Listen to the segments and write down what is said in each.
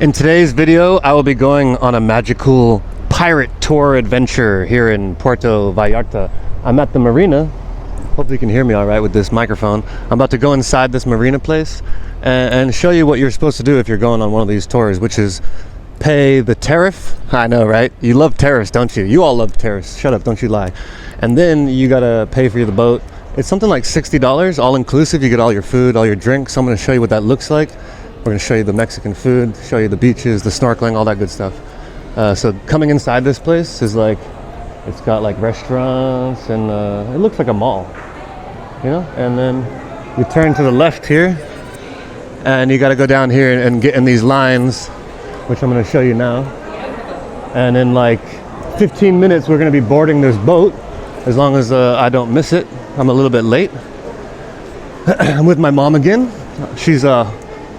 In today's video, I will be going on a magical pirate tour adventure here in Puerto Vallarta. I'm at the marina. Hopefully you can hear me all right with this microphone. I'm about to go inside this marina place and show you what you're supposed to do if you're going on one of these tours, which is pay the tariff. I know, right? You love tariffs, don't you? You all love tariffs. Shut up, don't you lie. And then you gotta pay for the boat. It's something like $60, all inclusive. You get all your food, all your drinks. So I'm gonna show you what that looks like. We're going to show you the Mexican food, show you the beaches, the snorkeling, all that good stuff. So coming inside this place is like, it's got like restaurants and it looks like a mall, you know? And then you turn to the left here and you got to go down here and get in these lines, which I'm going to show you now. And in like 15 minutes, we're going to be boarding this boat, as long as I don't miss it. I'm a little bit late. I'm with my mom again. She's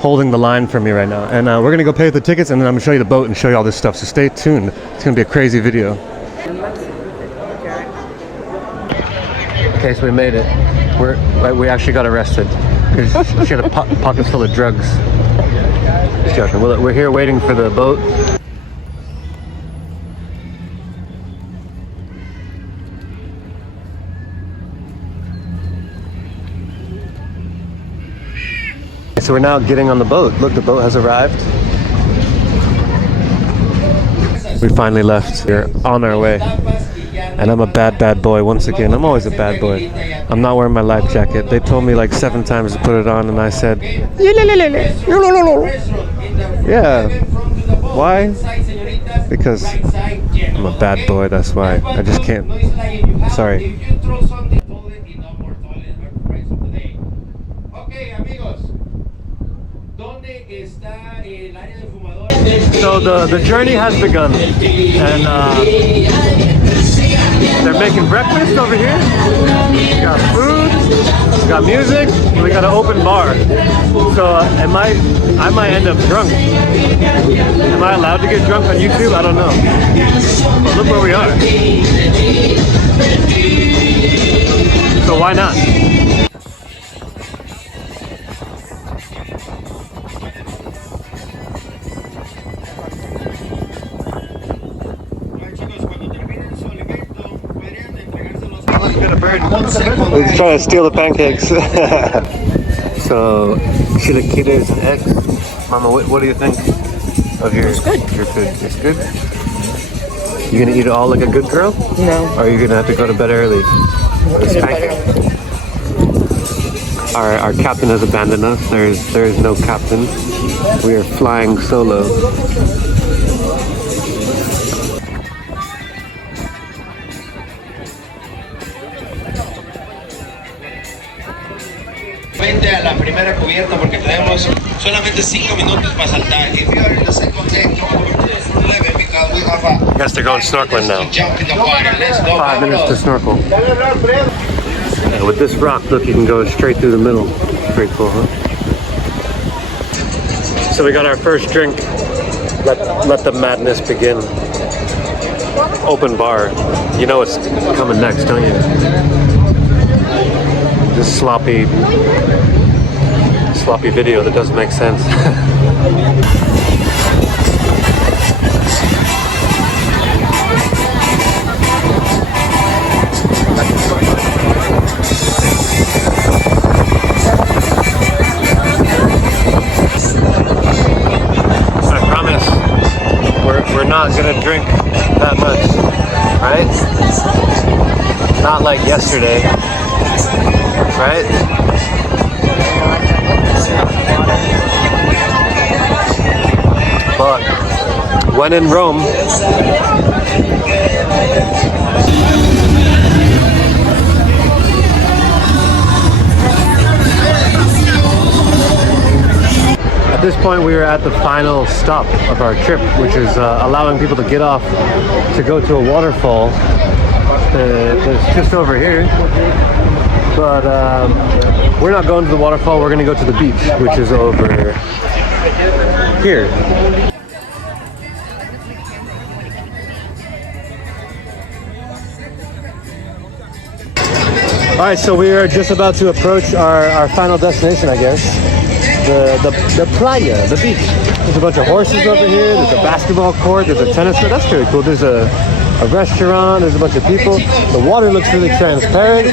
holding the line for me right now, and we're gonna go pay the tickets, and then I'm gonna show you the boat and show you all this stuff, so stay tuned. It's gonna be a crazy video. Okay, so we made it. We actually got arrested because she had a pocket full of drugs. Just joking. We're here waiting for the boat. So we're now getting on the boat. Look, the boat has arrived. We finally left. We're on our way. And I'm a bad boy once again. I'm always a bad boy. I'm not wearing my life jacket. They told me like 7 times to put it on, and I said, yeah. Why? Because I'm a bad boy, that's why. I just can't. Sorry. So the journey has begun, and they're making breakfast over here. We got food, we got music, and we got an open bar. So I might end up drunk. Am I allowed to get drunk on YouTube? I don't know. But look where we are. So why not? We're trying to steal the pancakes. So, chilaquiles and eggs. Mama, what do you think of your food? It's good? You gonna eat it all like a good girl? No. Or are you gonna have to go to bed early? Our captain has abandoned us. There is no captain. We are flying solo. A la primera cubierta porque tenemos solamente 5 minutos para saltar. If you are in the second deck, don't because we have a... Yes, they're going snorkeling now. Jump in the water. Let's go. 5 minutes to snorkel. Yeah, with this rock, look, you can go straight through the middle. Pretty cool, huh? So we got our first drink. Let the madness begin. Open bar. You know what's coming next, don't you? This sloppy video that doesn't make sense. I promise we're not gonna drink that much, right? Not like yesterday. Right? But when in Rome, at this point we are at the final stop of our trip, which is allowing people to get off to go to a waterfall that's just over here. But we're not going to the waterfall, we're going to go to the beach, which is over here. Alright, so we are just about to approach our final destination, I guess. the playa, the beach. There's a bunch of horses over here. There's a basketball court. There's a tennis court. That's pretty cool. There's a restaurant. There's a bunch of people. The water looks really transparent.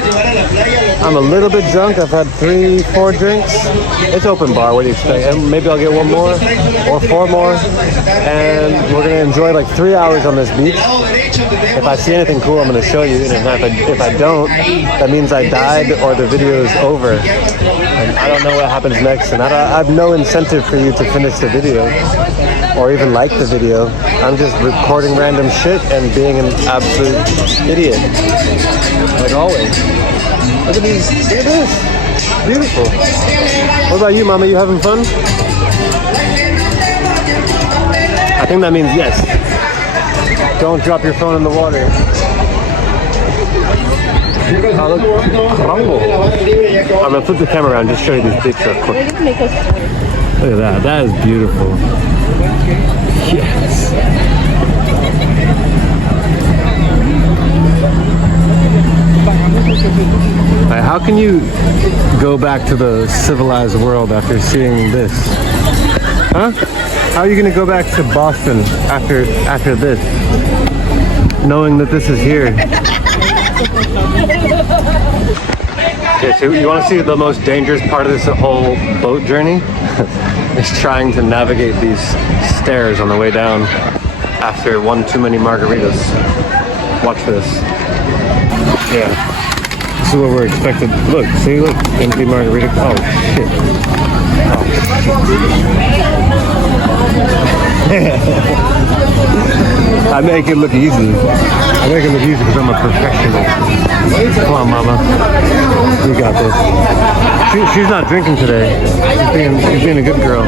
I'm a little bit drunk. I've had 3-4 drinks. It's open bar. What do you expect? And maybe I'll get 1 more or 4 more. And we're gonna enjoy like 3 hours on this beach. If I see anything cool, I'm gonna show you. And if I don't, that means I died or the video is over. And I don't know what happens next. And I have no incentive for you to finish the video or even like the video. I'm just recording random shit and being an absolute idiot, like always. Look at these. Look at this. Beautiful. What about you, Mama? You having fun? I think that means yes. Don't drop your phone in the water. Oh, look. I'm gonna flip the camera around and just show you these pics real quick. Look at that. That is beautiful. Yes. Right, how can you go back to the civilized world after seeing this? Huh? How are you gonna go back to Boston after this? Knowing that this is here. Okay, so you wanna see the most dangerous part of this whole boat journey? Is trying to navigate these stairs on the way down after one too many margaritas. Watch this. Yeah. This is what we're expected. Look, see, look, empty margarita. Oh shit. I make it look easy. I make it look easy because I'm a professional. Come on, Mama. You got this. She's not drinking today. She's being a good girl.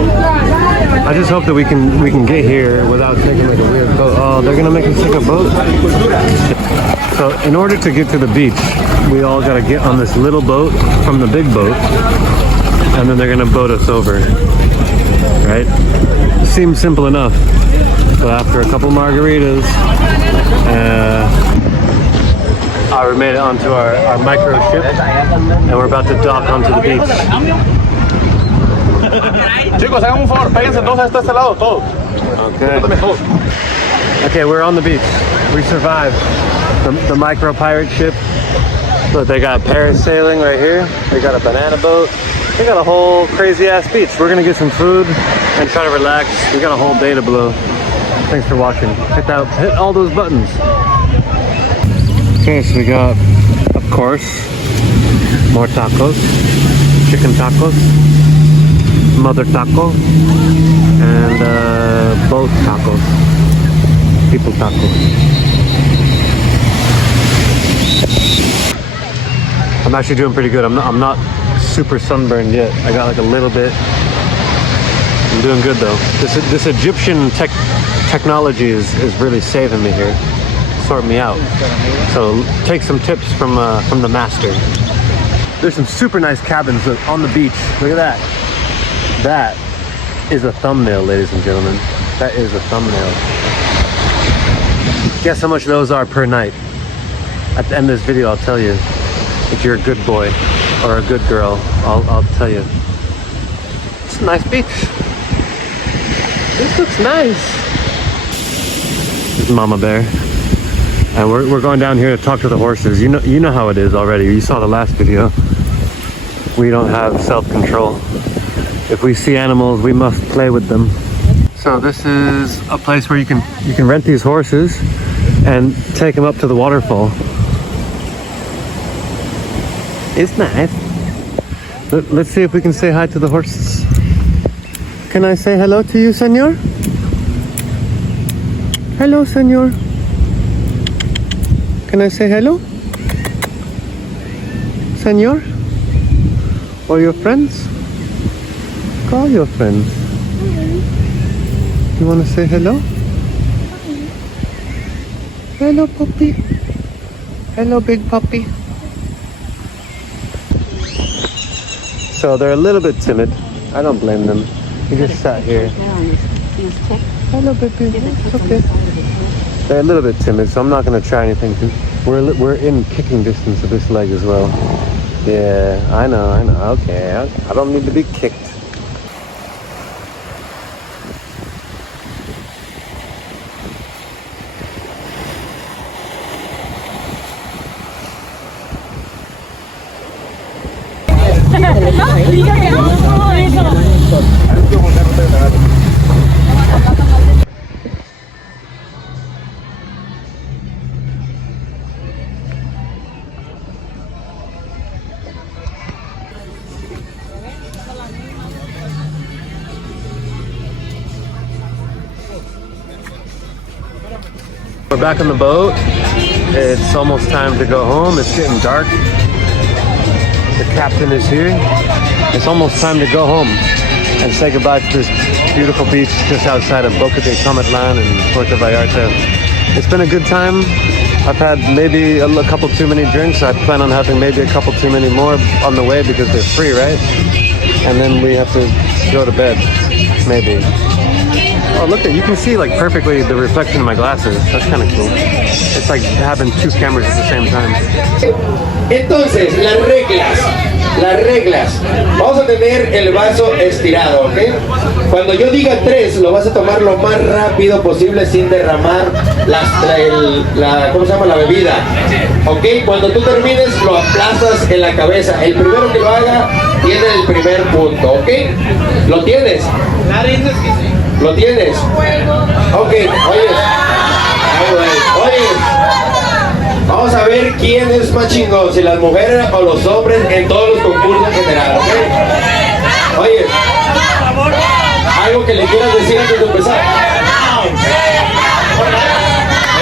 I just hope that we can get here without taking like a weird boat. Oh, they're gonna make us take a boat. So in order to get to the beach, we all gotta get on this little boat from the big boat, and then they're gonna boat us over. Right? Seems simple enough. But after a couple margaritas, we made it onto our micro ship, and we're about to dock onto the beach. Chicos, hagan un favor, péguense entonces hasta este lado, todos. Okay. Okay, we're on the beach. We survived the micro pirate ship. Look, they got parasailing right here. They got a banana boat. They got a whole crazy ass beach. We're gonna get some food and try to relax. We got a whole day to blow. Thanks for watching. Hit all those buttons. Okay, so we got, of course, more tacos, chicken tacos, mother taco, and boat tacos, people tacos. I'm actually doing pretty good. I'm not super sunburned yet. I got like a little bit. I'm doing good though. This Egyptian technology is really saving me here, sorting me out. So take some tips from the master. There's some super nice cabins on the beach. Look at that. That is a thumbnail, ladies and gentlemen. That is a thumbnail. Guess how much those are per night? At the end of this video, I'll tell you. If you're a good boy or a good girl, I'll tell you. It's a nice beach. This looks nice. This is Mama Bear. And we're going down here to talk to the horses. You know how it is already. You saw the last video. We don't have self-control. If we see animals, we must play with them. So this is a place where you can rent these horses and take them up to the waterfall. It's nice. Let's see if we can say hi to the horses. Can I say hello to you, senor? Hello, senor. Can I say hello? Senor? Or your friends? Call your friends. You want to say hello? Hello, puppy. Hello, big puppy. So they're a little bit timid. I don't blame them. He just sat here. Hello, baby. It's okay. They're a little bit timid, so I'm not going to try anything. We're in kicking distance of this leg as well. Yeah, I know. Okay, I don't need to be kicked. We're back on the boat. It's almost time to go home. It's getting dark. The captain is here. It's almost time to go home and say goodbye to this beautiful beach just outside of Boca de Tomatlan in Puerto Vallarta. It's been a good time. I've had maybe a couple too many drinks. I plan on having maybe a couple too many more on the way because they're free, right? And then we have to go to bed, maybe. Oh, look at, you can see like perfectly the reflection of my glasses. That's kind of cool. It's like having two cameras at the same time. Entonces, las reglas. Vamos a tener el vaso estirado, ¿ok? Cuando yo diga 3, lo vas a tomar lo más rápido posible sin derramar ¿cómo se llama? La bebida, ¿ok? Cuando tú termines, lo aplastas en la cabeza. El primero que lo haga tiene el primer punto, ¿ok? ¿Lo tienes? ¿Lo tienes? Ok, oyes. Vamos a ver quién es más chingón, si las mujeres o los hombres en todos los concursos en general, ¿ok? Oye, algo que le quieras decir antes de empezar.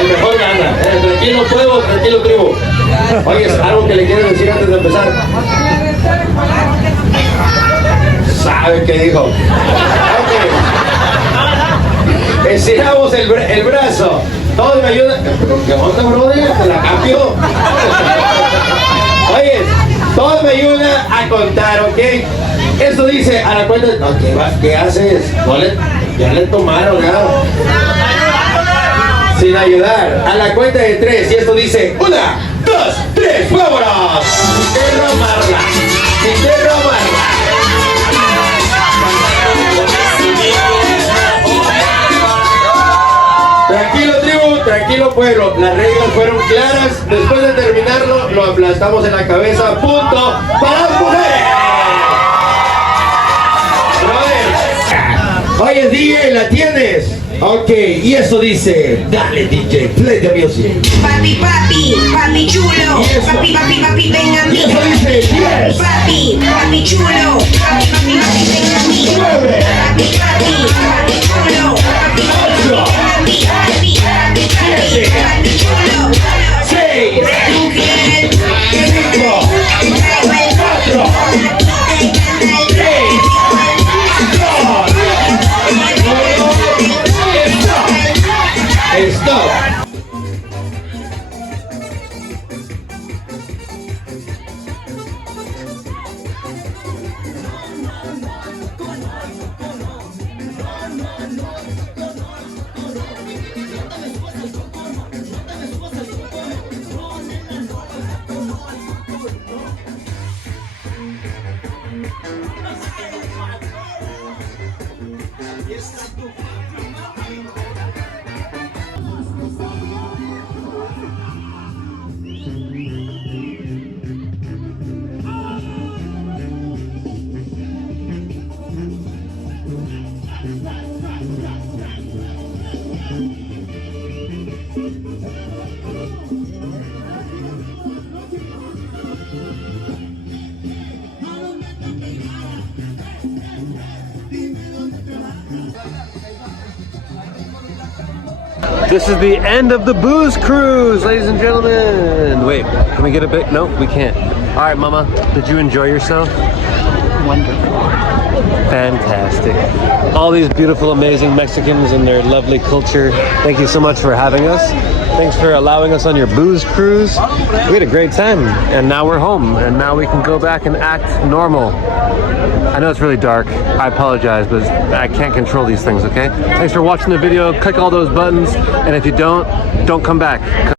El mejor gana. Tranquilo pueblo, tranquilo tribu. Oye, algo que le quieras decir antes de empezar. ¿Sabe qué dijo? Okay. Estiramos el brazo. Todos me ayudan. ¿Qué onda, brother? ¿Te la cambio? Oye, todos me ayudan a contar, ¿ok? Esto dice a la cuenta. No, ¿qué haces? Ya le tomaron, ¿ya? Sin ayudar. A la cuenta de 3. Y esto dice 1, 2, 3. ¡Vámonos! Sin derramarla. Sin derramarla. Tranquilo tribu, tranquilo pueblo, las reglas fueron claras. Después de terminarlo, lo aplastamos en la cabeza. Punto para las mujeres. Oye, DJ, ¿la tienes? Ok, y eso dice, dale DJ, play the music. Papi, papi chulo. Papi, venga a mí. Y eso dice, yes. Papi chulo. Papi, venga a mí. 9. Papi chulo. 8. 7. 6. 5. 4. 3. 2. Stop. This is the end of the booze cruise, ladies and gentlemen. Wait, can we get a bit? No, we can't. All right, Mama, did you enjoy yourself? Wonderful. Fantastic. All these beautiful, amazing Mexicans and their lovely culture. Thank you so much for having us. Thanks for allowing us on your booze cruise. We had a great time, and now we're home, and now we can go back and act normal. I know it's really dark. I apologize, but I can't control these things, okay? Thanks for watching the video. Click all those buttons, and if you don't come back.